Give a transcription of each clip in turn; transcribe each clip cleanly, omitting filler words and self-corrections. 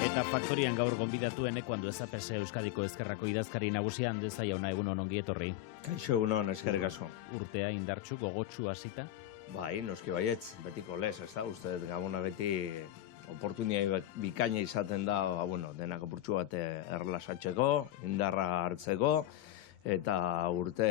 Eta faktorian gaur gonbidatu Enekuan Ezapese Euskadiko Ezkerrako idazkari nagusia Andeza jauna, egun on, ongi etorri. Kaixo, egun on, eskerrik asko. Urtea indartsu, gogotsu hasita. Bai, noski baietz, betiko lez, ez da, uste, Gabona beti oportunia bikaina izaten da, denak opurtxu bat erlasatzeko, indarra hartzeko, eta urte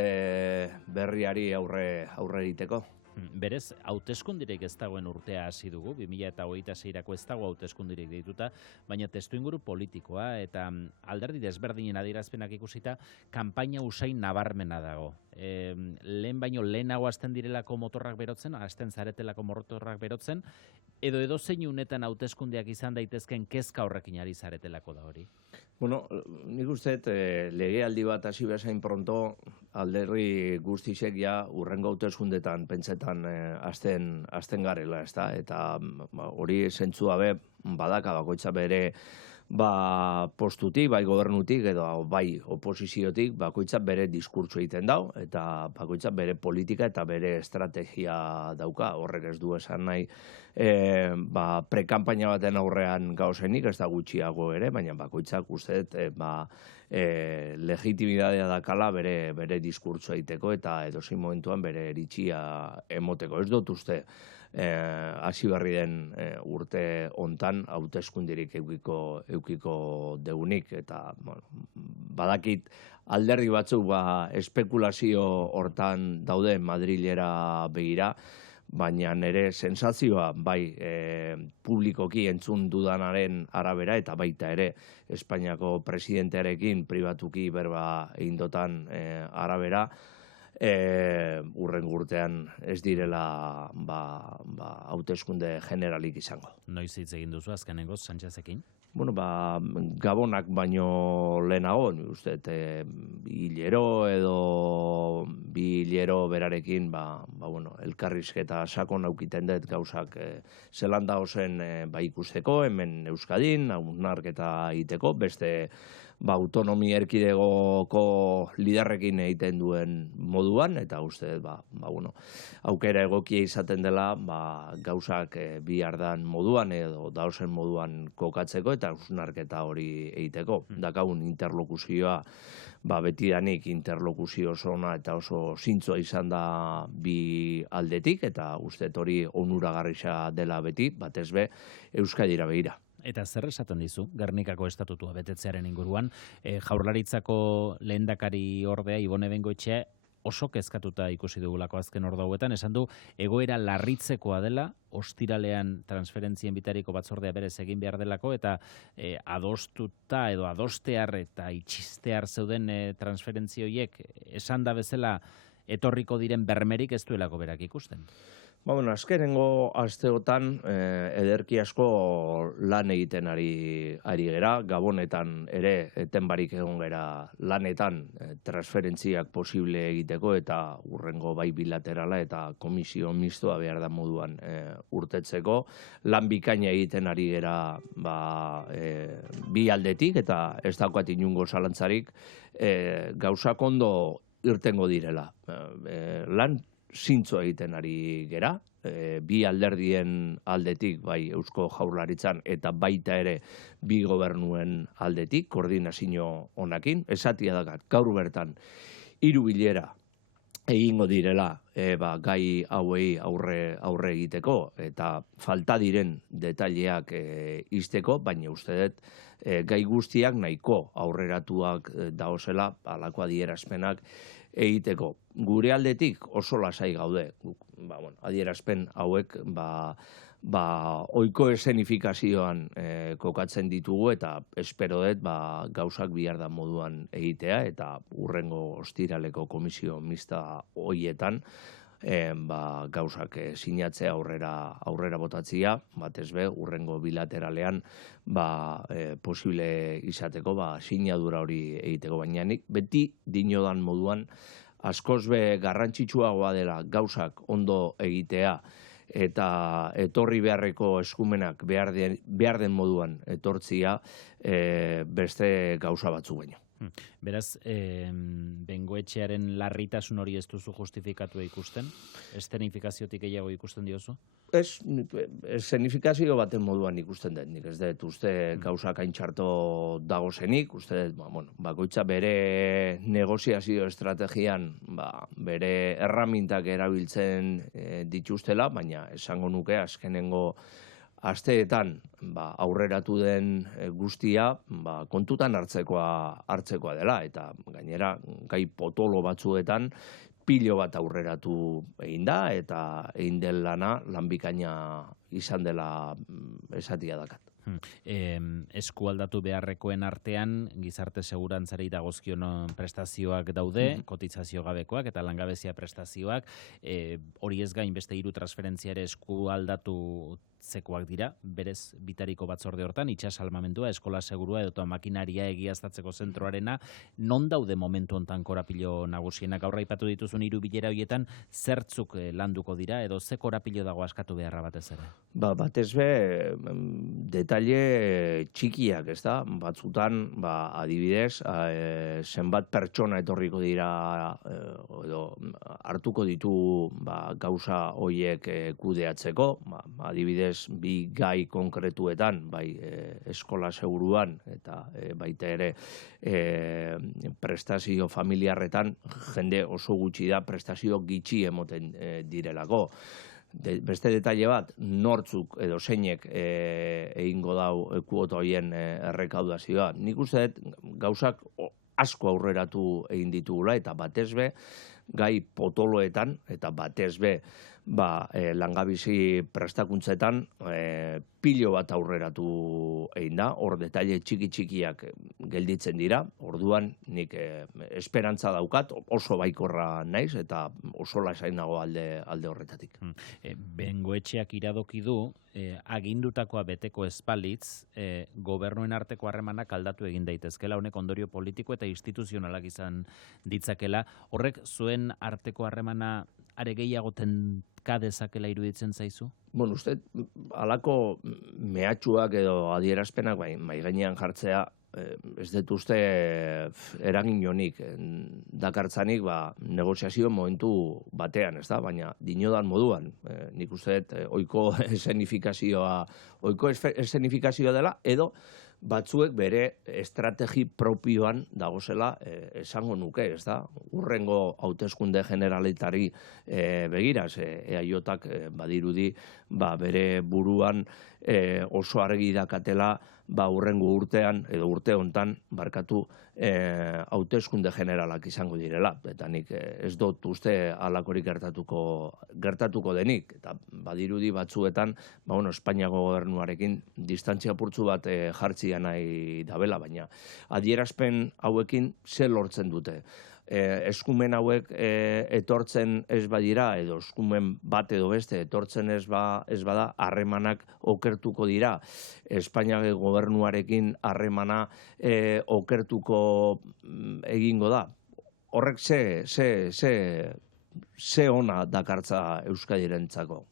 berriari aurre egiteko. Berez, hauteskundirik ez dagoen urtea hasi dugu, 2026ko ez dago hauteskundirik deituta, baina testuinguru politikoa eta alderdi desberdinen adierazpenak ikusita, kanpaina usain nabarmena dago. Lehen baino lehenago hasten direlako motorrak berotzen, hasten zaretelako motorrak berotzen, edo zein unetan hauteskundeak izan daitezken kezka horrekin ari zaretelako da hori? Nik uste, legealdi bat hasi bezain pronto, alderri guztisek ja urrengo hauteskundetan pentsetan hasten garela, ez da? Eta hori zentzua badaka bakoitza bere postutik, bai gobernutik edo bai oposiziotik, bakoitza bere diskurtso egiten dau, eta bakoitza bere politika eta bere estrategia dauka. Horrek ez du esan nahi prekampaina baten aurrean gauzenik, ez da gutxiago ere, baina bakoitzak uste legitimidadea dakala bere diskurtso egiteko eta edozein momentuan bere eritxia emoteko. Ez dut uste hasi berri den urte hontan hauteskundirik eukiko deunik, eta badakit alderdi batzuk espekulazio hortan daude Madrilera begira, baina nire sensazioa bai publikoki entzun dudanaren arabera eta baita ere Espainiako presidentearekin pribatuki berba egindotan arabera, urrengo urtean ez direla hauteskunde generalik izango. Noiz hitz egin duzu azkenengoz Sánchezekin? Gabonak baino lehenago, uste, bi hilero berarekin, elkarrizketa sakon aukiten dut gauzak zelan da ozen ikusteko, hemen Euskadin, hausnarketa egiteko, beste autonomi erkidegoko liderrekin egiten duen moduan, eta uste, aukera egokia izaten dela, gauzak bihardan moduan edo dausen moduan kokatzeko eta hausnarketa hori egiteko. Dakagun interlokuzioa, betidanik interlokuzio oso ona eta oso zintzoa izan da bi aldetik, eta uste hori onuragarria dela beti, batez be Euskadira begira. Eta zer esaten dizu, Gernikako estatutua betetzearen inguruan, Jaurlaritzako lehendakari ordea Ibone Bengoetxea oso kezkatuta ikusi dugulako azken ordu hauetan, esan du egoera larritzekoa dela, ostiralean transferentzien bitariko batzordea berez egin behar delako, eta adostuta edo adostear eta itxistear zeuden transferentzioiek esan da bezala etorriko diren bermerik ez duelako berak ikusten. Azkenengo asteotan ederki asko lan egiten ari gera, Gabonetan ere etenbarik egon gera lanetan transferentziak posible egiteko eta urrengo bai bilaterala eta komisio mistoa behar da moduan urtetzeko. Lan bikaina egiten ari gera bi aldetik eta ez daukat inungo zalantzarik gauzak ondo irtengo direla. Lan zintzo egiten ari gera, bi alderdien aldetik, bai Eusko Jaurlaritzan eta baita ere bi gobernuen aldetik, koordinazio honakin, esatia dakat, gaur bertan 3 bilera egingo direla gai hauei aurre egiteko eta falta diren detaileak izteko, baina uste dut gai guztiak nahiko aurreratuak dauzela halako adierazpenak egiteko. Gure aldetik oso lasai gaude, adierazpen hauek ohiko esenifikazioan kokatzen ditugu eta espero dut gauzak bihardan moduan egitea eta urrengo ostiraleko komisio mista horietan gauzak sinatzea aurrera botatzea, batez be, urrengo bilateralean posible izateko sinadura hori egiteko, baina nik beti dinodan moduan askoz be garrantzitsuagoa dela gauzak ondo egitea eta etorri beharreko eskumenak behar den moduan etortzia beste gauza batzu baino. Beraz, Bengoetxearen larritasun hori ez duzu justifikatu ikusten? Eszenifikaziotik gehiago ikusten diozu? Ez, esenifikazio baten moduan ikusten dut, nik ez dut uste gauzak hain txarto dago zenik, uste dut, bakoitza bere negoziazio estrategian bere erramintak erabiltzen dituztela, baina esango nuke azkenengo asteetan aurreratu den guztia kontutan hartzekoa dela, eta gainera gai potolo batzuetan pilo bat aurreratu egin da, eta egin den lana lanbikaina izan dela esatia dakat. Eskualdatu beharrekoen artean, gizarte segurantzari dagozkion prestazioak daude, kotizazio gabekoak eta langabezia prestazioak, hori ez gain beste 3 transferentzia ere eskualdatu zekoak dira, berez bitariko batzorde hortan, itsas salmamendua, eskola segurua edo makinaria egiaztatzeko zentroarena, non daude momentu hontan korapilo nagusienak? Gaur aipatu dituzun 3 bilera horietan, zertzuk landuko dira edo ze korapilo dago askatu beharra batez ere? Batez be, detaile txikiak, ez da? Batzutan, adibidez, zenbat pertsona etorriko dira edo hartuko ditu gauza hoiek kudeatzeko, adibidez, bi gai konkretuetan, bai eskola seguruan eta baita ere prestazio familiarretan jende oso gutxi da prestazio gitxi emoten direlako. Beste detaile bat, nortzuk edo zeinek egingo dau kuota horien errekaudazioa. Nik uste dut gauzak asko aurreratu egin ditugula eta batez be gai potoloetan eta batez be langabizi prestakuntzetan pilo bat aurreratu egin da, hor detaile txiki-txikiak gelditzen dira, orduan nik esperantza daukat, oso baikorra naiz eta oso lasainago alde horretatik. Bengoetxeak iradoki du, agindutakoa beteko espalitz, gobernuen arteko harremanak aldatu egin daitezkela, honek ondorio politiko eta instituzionalak izan ditzakela, horrek zuen arteko harremana are gehiago tenka dezakela iruditzen zaizu? Uste, halako mehatxuak edo adierazpenak mai gainean jartzea, ez dut uste eragin jonik dakartzanik negoziazio momentu batean, ez da? Baina dinodan moduan, nik uste ohiko esenifikazioa dela, edo batzuek bere estrategi propioan dagozela esango nuke, ez da? Urrengo hauteskunde generalitari begiraz, EAJak badirudi bere buruan oso argi dakatela urrengo urtean edo urte hontan barkatu hauteskunde generalak izango direla, eta nik ez dut uste halakorik gertatuko denik, eta badirudi batzuetan Espainiako gobernuarekin distantzia apurtzu bat jartzia nahi dabela, baina adierazpen hauekin ze lortzen dute. Eskumen hauek etortzen ez badira, edo eskumen bat edo beste etortzen ez bada, harremanak okertuko dira. Espainiako gobernuarekin harremana okertuko egingo da. Horrek ze ona dakartza Euskadirentzako.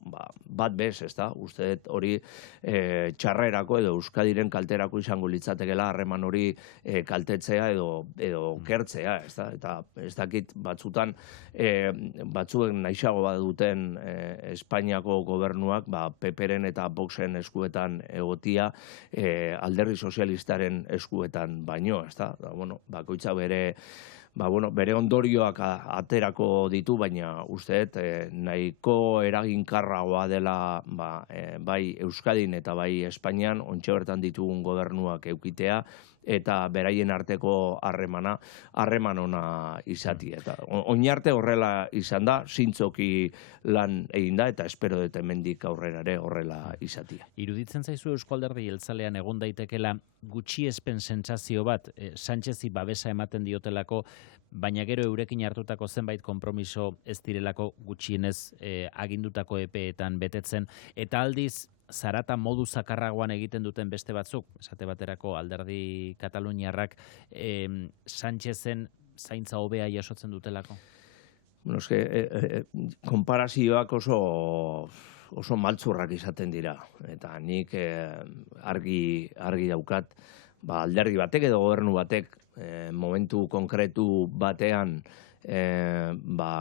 Bat bez, ez da? Uste dut hori txarrerako edo Euskadiren kalterako izango litzatekela harreman hori kaltetzea edo kertzea, ez da? Eta ez dakit batzutan batzuek nahiago baduten Espainiako gobernuak PP-ren eta Voxen eskuetan egotia alderdi sozialistaren eskuetan baino, ez da? Bakoitza bere ondorioak aterako ditu, baina uste dut nahiko eraginkarragoa dela bai Euskadin eta bai Espainian ontxe bertan ditugun gobernuak eukitea, eta beraien arteko harreman ona izatea. Eta oinarte horrela izan da, zintzoki lan egin da, eta espero dut hemendik aurrera ere horrela izatea. Iruditzen zaizu Eusko Alderdi Jeltzalean egon daitekela gutxiespen sentsazio bat, Sánchezi babesa ematen diotelako, baina gero eurekin hartutako zenbait konpromiso ez direlako gutxienez agindutako epeetan betetzen, eta aldiz zarata modu zakarragoan egiten duten beste batzuk, esate baterako Alderdi Kataluniarrak Sánchezen zaintza hobea jasotzen dutelako? Konparazioak oso maltzurrak izaten dira, eta nik argi daukat, alderdi batek edo gobernu batek momentu konkretu batean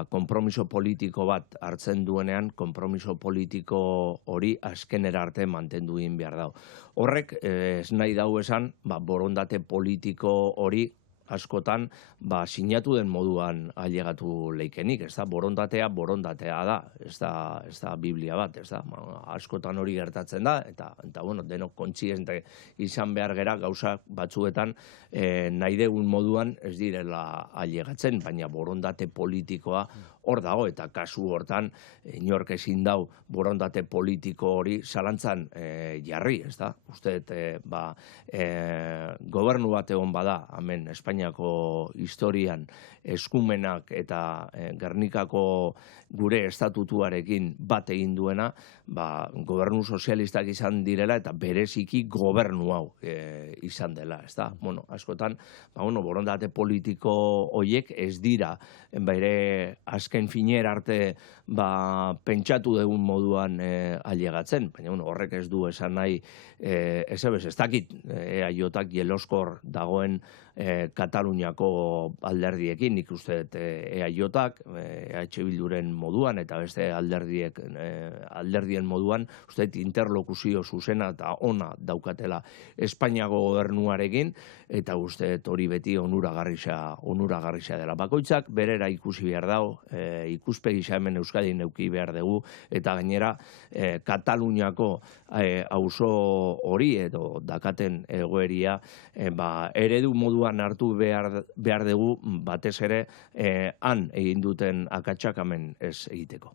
konpromiso politiko bat hartzen duenean, konpromiso politiko hori azkenera arte mantendu egin behar dago. Horrek, ez nahi dau esan, borondate politiko hori askotan sinatu den moduan ailegatu leikenik, ez da, borondatea da, ez da Biblia bat, ez da, askotan hori gertatzen da, eta bueno, denok kontziente izan behar gera gauza batzuetan nahi degun moduan ez direla ailegatzen, baina borondate politikoa hor dago, eta kasu hortan inork ezin dau borondate politiko hori zalantzan jarri, ez da, uste, gobernu bat egon bada, hemen Espainiako historian eskumenak eta Gernikako gure estatutuarekin bat egin duena, gobernu sozialistak izan direla eta bereziki gobernu hau izan dela, ez da. Bueno, askotan, borondate politiko horiek ez dira bere azken finera arte pentsatu dugun moduan ailegatzen, baina horrek ez du esan nahi, ez dakit EAJak jeloskor dagoen Kataluniako alderdiekin, nik uste EAJak, EH Bilduren moduan eta beste alderdien moduan, uste interlokuzio zuzena eta ona daukatela Espainiako gobernuarekin, eta uste hori beti onuragarrisa dela. Bakoitzak berera ikusi behar dago, ikuspegi hemen Euskadin eduki behar dugu, eta gainera Kataluniako auzo hori edo dakaten egoeria eredu moduan hartu behar dugu, batez ere han egin duten akatsak hemen ez egiteko.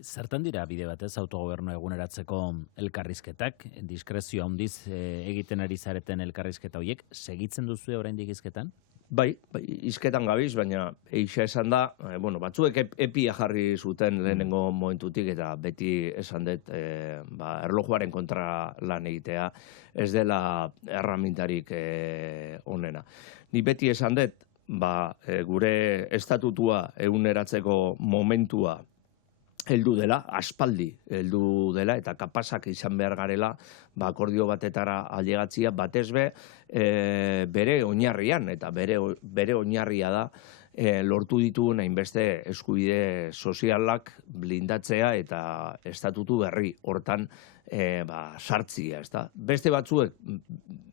Zertan dira bide batez autogobernu eguneratzeko elkarrizketak, diskrezio handiz egiten ari zareten elkarrizketa horiek, segitzen duzu oraindik hizketan? Bai, hizketan gabiz, baina eixa esan da, batzuek epia jarri zuten lehenengo momentutik, eta beti esan dut, erlojuaren kontra lan egitea, ez dela erramintarik onena. Ni beti esan dut, gure estatutua eguneratzeko momentua heldu dela, aspaldi heldu dela, eta kapasak izan behar garela, akordio batetara ailegatzia, batez bere oinarrian, eta bere oinarria da, lortu ditugun hainbeste eskubide sozialak blindatzea eta estatutu berri hortan sartzia, ez da. Beste batzuek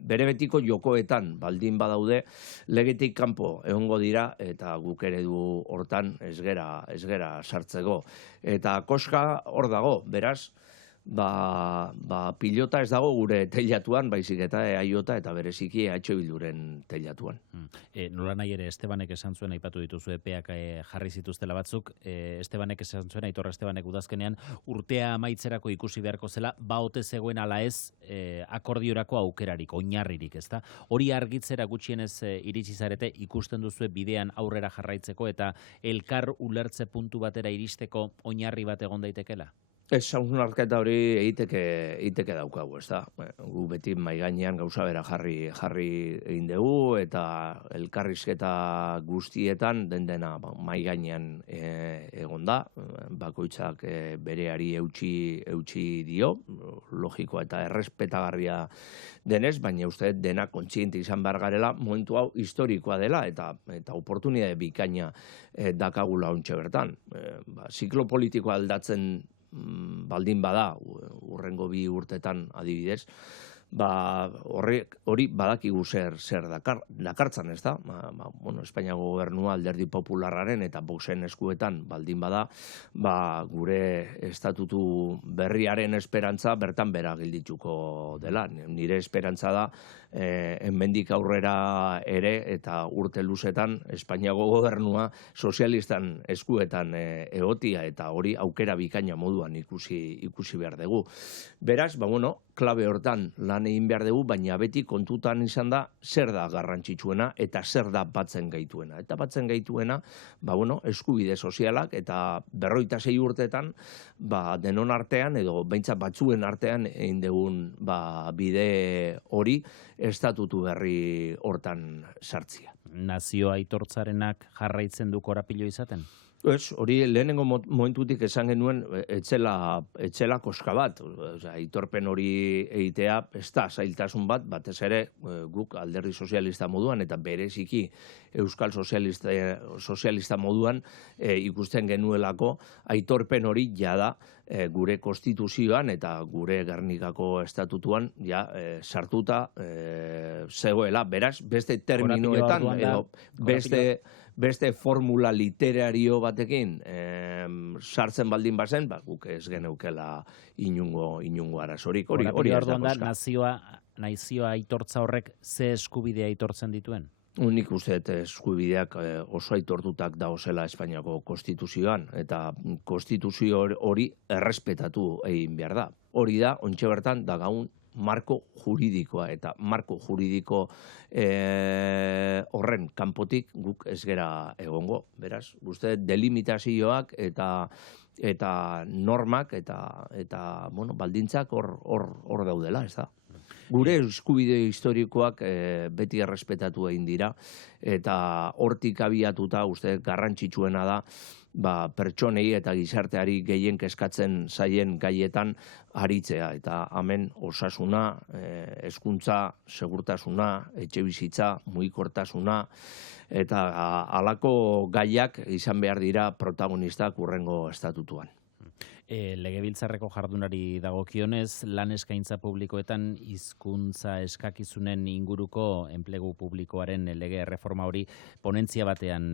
bere betiko jokoetan baldin badaude legetik kanpo egongo dira eta guk eredu hortan ez gera sartzeko. Eta koska hor dago, beraz, pilota ez dago gure teilatuan, baizik eta EAJ eta bereziki EH Bilduren teilatuan. Nola nahi ere, Estebanek esan zuen, aipatu dituzu epeak jarri zituztela batzuk, Estebanek esan zuen, Aitor Estebanek udazkenean, urtea amaitzerako ikusi beharko zela, ote zegoen ala ez akordiorako aukerarik, oinarririk, ezta? Hori argitzera gutxienez iritsi zarete, ikusten duzue bidean aurrera jarraitzeko eta elkar ulertze puntu batera iristeko oinarri bat egon daitekela? Ez, hausnarketa hori egiteke daukagu, ez da. Gu beti maigainean gauza bera jarri egin dugu, eta elkarrizketa guztietan dena maigainean egon da. Bakoitzak bereari eutxi dio, logikoa eta errespetagarria denez, baina uste dena kontziente izan behar garela, momentu hau historikoa dela, eta oportunidade bikaina dakagula ontxe bertan. Ziklo politikoa aldatzen baldin bada, urrengo 2 urtetan adibidez, hori badakigu zer dakartzan, ez da? Espainiako gobernua Alderdi Popularraren eta Voxen eskuetan baldin bada, gure estatutu berriaren esperantza bertan bera gildituko dela. Nire esperantza da, hemendik aurrera ere eta urte luzetan Espainiako gobernua sozialistan eskuetan egotia, eta hori aukera bikaina moduan ikusi behar dugu. Beraz, klabe hortan lan egin behar dugu, baina beti kontutan izan da zer da garrantzitsuena eta zer da batzen gaituena. Eta batzen gaituena, eskubide sozialak, eta 46 urtetan denon artean, edo behintzat batzuen artean egin dugun bide hori estatutu berri hortan sartzia. Nazio aitortzarenak jarraitzen du korapilo izaten? Ez, hori lehenengo momentutik esan genuen etzela koska bat. Osea, aitorpen hori egitea ez da zailtasun bat, batez ere guk alderdi sozialista moduan eta bereziki euskal sozialista moduan ikusten genuelako aitorpen hori jada gure konstituzioan eta gure Gernikako estatutuan sartuta zegoela. Beraz, beste terminoetan edo beste formula literario batekin sartzen baldin bazen, guk ez geneukela inungo arazorik. Hori ez da koska. Nazioa aitortza horrek ze eskubidea aitortzen dituen? Nik uste eskubideak oso aitortutak dauzela Espainiako konstituzioan, eta konstituzio hori errespetatu egin behar da. Hori da, ontxe bertan, dagaun marko juridikoa, eta marko juridiko horren kanpotik guk ez gera egongo. Beraz, uste delimitazioak eta normak eta baldintzak hor daudela, ez da. Gure eskubide historikoak beti errespetatu egin dira, eta hortik abiatuta uste garrantzitsuena da pertsonei eta gizarteari gehien kezkatzen zaien gaietan aritzea. Eta hemen osasuna, hezkuntza, segurtasuna, etxebizitza, mugikortasuna, eta halako gaiak izan behar dira protagonistak hurrengo estatutuan. Legebiltzarreko jardunari dagokionez, lan eskaintza publikoetan hizkuntza eskakizunen inguruko enplegu publikoaren lege erreforma hori ponentzia batean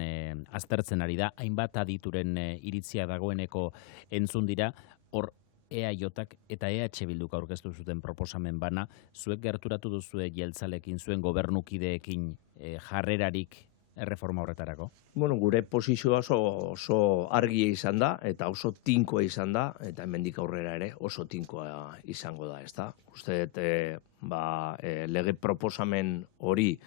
aztertzen ari da. Hainbat adituren iritzia dagoeneko entzun dira, hor EAJak eta EH Bilduk aurkeztu zuten proposamen bana, zuek gerturatu duzue jeltzalekin, zuen gobernukideekin jarrerarik erreforma horretarako? Gure posizioa oso argia izan da, eta oso tinkoa izan da, eta hemendik aurrera ere oso tinkoa izango da, ezta? Uste lege proposamen hori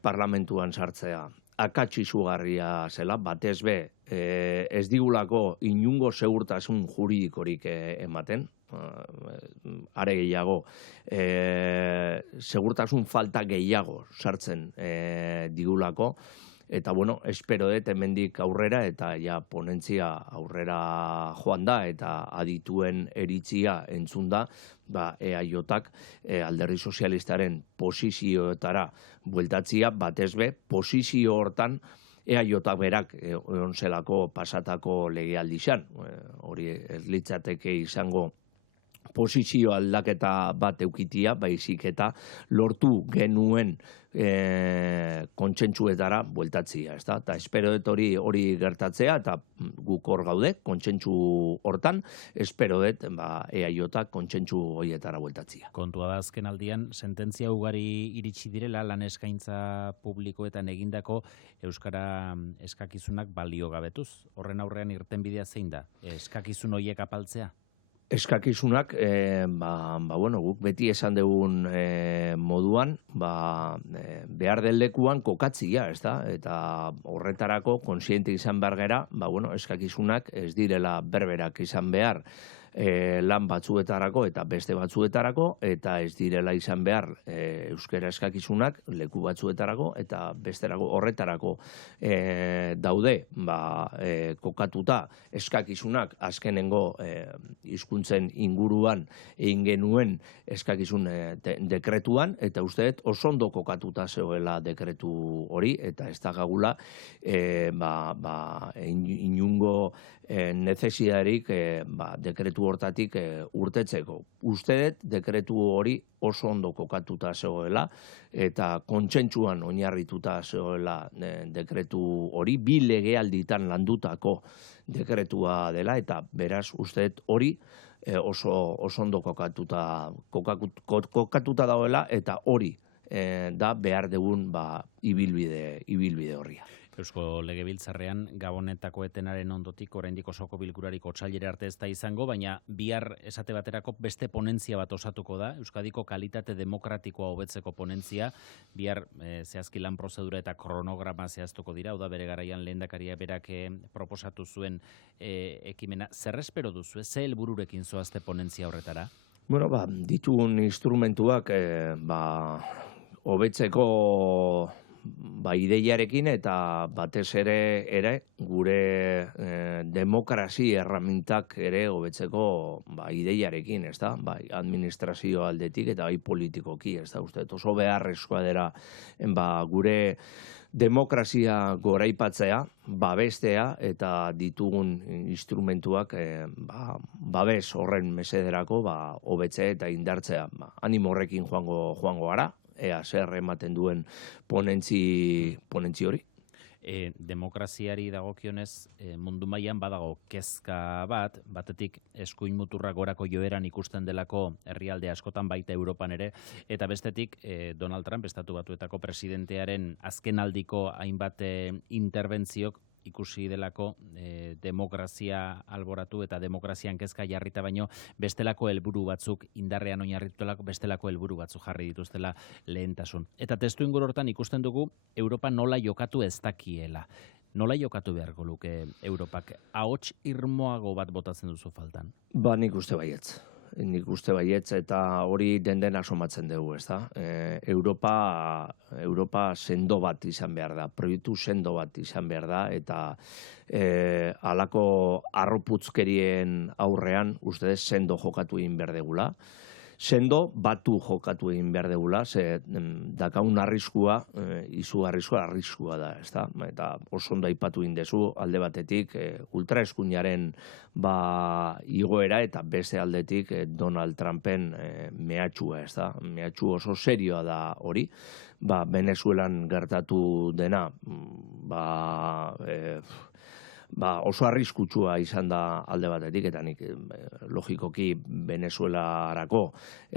parlamentuan sartzea akats izugarria zela, batez be, ez digulako inungo segurtasun juridikorik ematen, are gehiago, segurtasun falta gehiago sartzen digulako, eta espero dut hemendik aurrera, eta ponentzia aurrera joan da, eta adituen eritzia entzun da, EAJak alderdi sozialistaren posizioetara bueltatzia, batez be, posizio hortan EAJak berak onzelako pasatako legealdizan. Hori ez litzateke izango posizio aldaketa bat eukitia, baizik eta lortu genuen kontsentsuetara bueltatzia, ezta? Eta espero dut hori gertatzea, eta guk hor gaude, kontsentsu hortan, espero dut EAJak kontsentsu horietara bueltatzia. Kontua da azken aldian, sententzia ugari iritsi direla lan eskaintza publikoetan egindako euskara eskakizunak balio gabetuz. Horren aurrean irtenbidea zein da? Eskakizun horiek apaltzea? Eskakizunak, guk beti esan dugun moduan, behar den lekuan kokatzia, ez da? Eta horretarako, konsiente izan behar gera, eskakizunak ez direla berberak izan behar lan batzuetarako eta beste batzuetarako, eta ez direla izan behar euskara eskakizunak leku batzuetarako eta besterako horretarako daude kokatuta eskakizunak azkenengo hizkuntzen inguruan egin genuen eskakizun dekretuan, eta uste dut oso ondo kokatuta zegoela dekretu hori, eta ez da gagula inungo nezesidarik dekretu hortatik urtetzeko. Uste dut dekretu hori oso ondo kokatuta zegoela, eta kontsentsuan oinarrituta zegoela dekretu hori, bi legealditan landutako dekretua dela, eta beraz uste dut hori oso ondo kokatuta dagoela, eta hori da behar dugun ibilbide horria. Eusko Legebiltzarrean Gabonetako etenaren ondotik oraindik osoko bilkurarik otsailera arte ez da izango, baina bihar esate baterako beste ponentzia bat osatuko da, Euskadiko kalitate demokratikoa hobetzeko ponentzia, bihar zehazki lan prozedura eta kronograma zehaztuko dira, da bere garaian lehendakaria berak proposatu zuen ekimena. Zer espero duzu, ze helbururekin zoazte ponentzia horretara? Ditugun instrumentuak hobetzeko ideiarekin eta batez ere gure demokrazi erramintak ere hobetzeko ideiarekin, ez da? Bai, administrazio aldetik eta bai politikoki, ez da? Uste, oso beharrezkoa dira gure demokrazia goraipatzea, babestea eta ditugun instrumentuak babes horren mesederako hobetzea eta indartzea. Animo horrekin joango gara, ea zer ematen duen ponentzi hori. Demokraziari dagokionez mundu mailan badago kezka batetik eskuin muturra gorako joeran ikusten delako herrialde askotan baita Europan ere, eta bestetik Donald Trump, Estatu Batuetako presidentearen azkenaldiko hainbat interventziok ikusi delako demokrazia alboratu eta demokrazian kezka jarrita baino bestelako helburu batzuk indarrean oinarritutelako bestelako helburu batzuk jarri dituztela lehentasun. Eta testuinguru hortan ikusten dugu Europa nola jokatu ez dakiela. Nola jokatu beharko luke Europak? Ahots irmoago bat botatzen duzu faltan? Nik uste baietz. Nik uste baietz eta hori den asomatzen dugu, ez da? Europa sendo bat izan behar da, proiektu sendo bat izan behar da, eta halako arroputzkerien aurrean uste sendo jokatu egin behar degula. Sendo batu jokatu egin behar degula, ze dakaun arriskua, arriskua da, ez da? Eta oso ondo aipatu indezu, alde batetik ultraeskuinaren igoera eta beste aldetik Donald Trumpen mehatxua, ez da? Mehatxu oso serioa da hori. Venezuelan gertatu dena, oso arriskutsua izan da alde batetik, eta nik logikoki Venezuelarako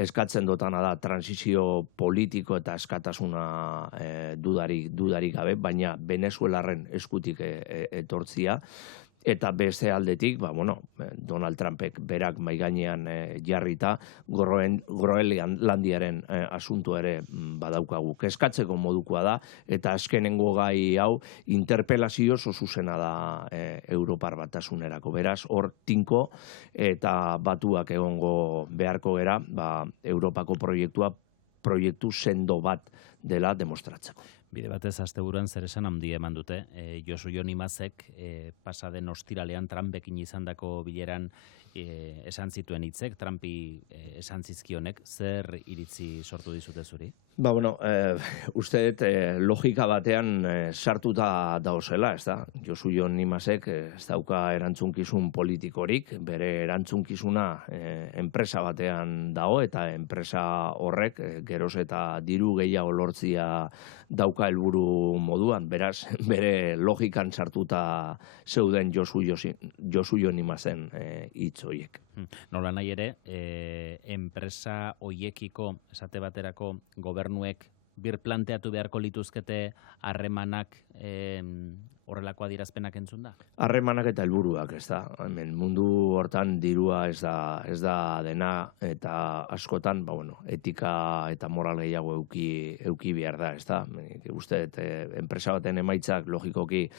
eskatzen dotana da transizio politiko eta askatasuna dudarik gabe, baina Venezuelarren eskutik etortzia, eta beste aldetik, Donald Trumpek berak maigainean jarrita, Groenlandiaren asuntu ere badaukagu. Kezkatzeko modukoa da, eta azkenengo gai hau interpelazio oso zuzena da Europar Batasunerako. Beraz, hor tinko eta batuak egongo beharko gera, Europako proiektu sendo bat dela demostratzeko. Bide batez asteburuan zer esan handia eman dute. Josu Jon Imazek pasaden ostiralean Trumpekin izandako bileran esan zituen hitzek, Trumpi esan zizkionek, zer iritzi sortu dizute zuri? Uste dut logika batean sartuta dauzela, ez da? Josu Jon Imazek ez dauka erantzunkizun politikorik, bere erantzunkizuna enpresa batean dago, eta enpresa horrek geroz eta diru gehiago lortzia dauka helburu moduan, beraz, bere logikan sartuta zeuden Josu Jon Imazen hitz horiek. Nola nahi ere, enpresa hoiekiko, esate baterako, gobernuek birplanteatu beharko lituzkete harremanak horrelako adierazpenak entzun da? Harremanak eta helburuak, ez da. Hemen mundu hortan dirua ez da dena, eta askotan, etika eta moral gehiago euki behar da, ez da. Uste, enpresa baten emaitzak logikoki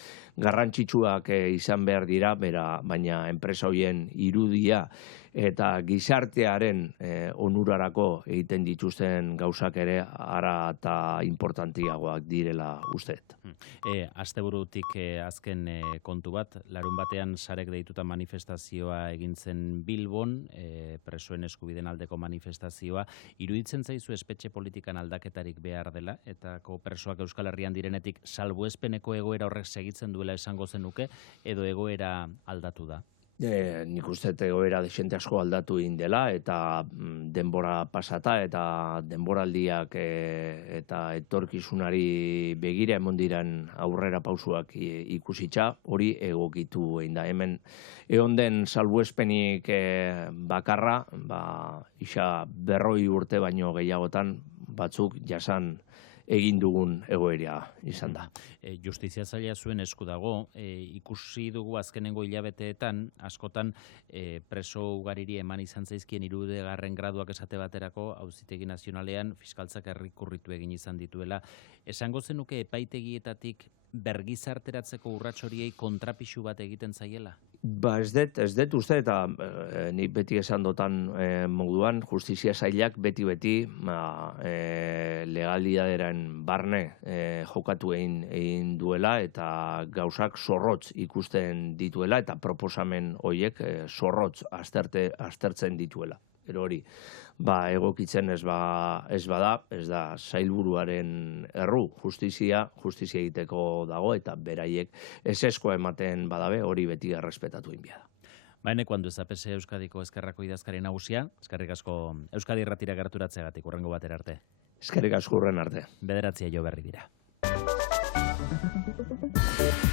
garrantzitsuak izan behar dira, baina enpresa horien irudia eta gizartearen onurarako egiten dituzten gauzak ere ara eta importantiagoak direla usteet. Asteburutik azken kontu bat, larun batean sarek deituta manifestazioa egin zen Bilbon, presoen eskubideen aldeko manifestazioa. Iruditzen zaizu espetxe politikan aldaketarik behar dela, eta presoak Euskal Herrian direnetik salbuespeneko egoera horrek segitzen duela esango zenuke, edo egoera aldatu da? Nik uste egoera desente asko aldatu egin dela, eta denbora pasata eta denboraldiak eta etorkizunari begira emon diren aurrera pausuak ikusitza, hori egokitu egin da. Hemen egon den salbuespenik bakarra, isa 40 urte baino gehiagotan batzuk jasan egin dugun egoera izan da. Justizia zaila zuen esku dago, ikusi dugu azkenengo hilabeteetan, askotan preso ugariri eman izan zaizkien 3. graduak esate baterako, Auzitegi Nazionalean fiskaltzak errekurritu egin izan dituela. Esango zenuke epaitegietatik bergizarteratzeko urrats horiei kontrapixu bat egiten zaiela? Ez dut uste, eta nik beti esan dotan moduan, justizia sailak beti legalitatearen barne jokatu egin duela eta gauzak zorrotz ikusten dituela eta proposamen horiek zorrotz aztertzen dituela. Gero hori, egokitzen ez da sailburuaren erru, justizia egiteko dago eta beraiek eseskoa ematen badabe hori beti errespetatu inbia da. Baina, kuandu ez APS Euskadiko ezkerrako idazkari nagusia, eskerrik asko Euskadi Irratira gerturatzeagatik, hurrengo batera arte. Eskerrik asko hurren arte. 9 jo berri dira.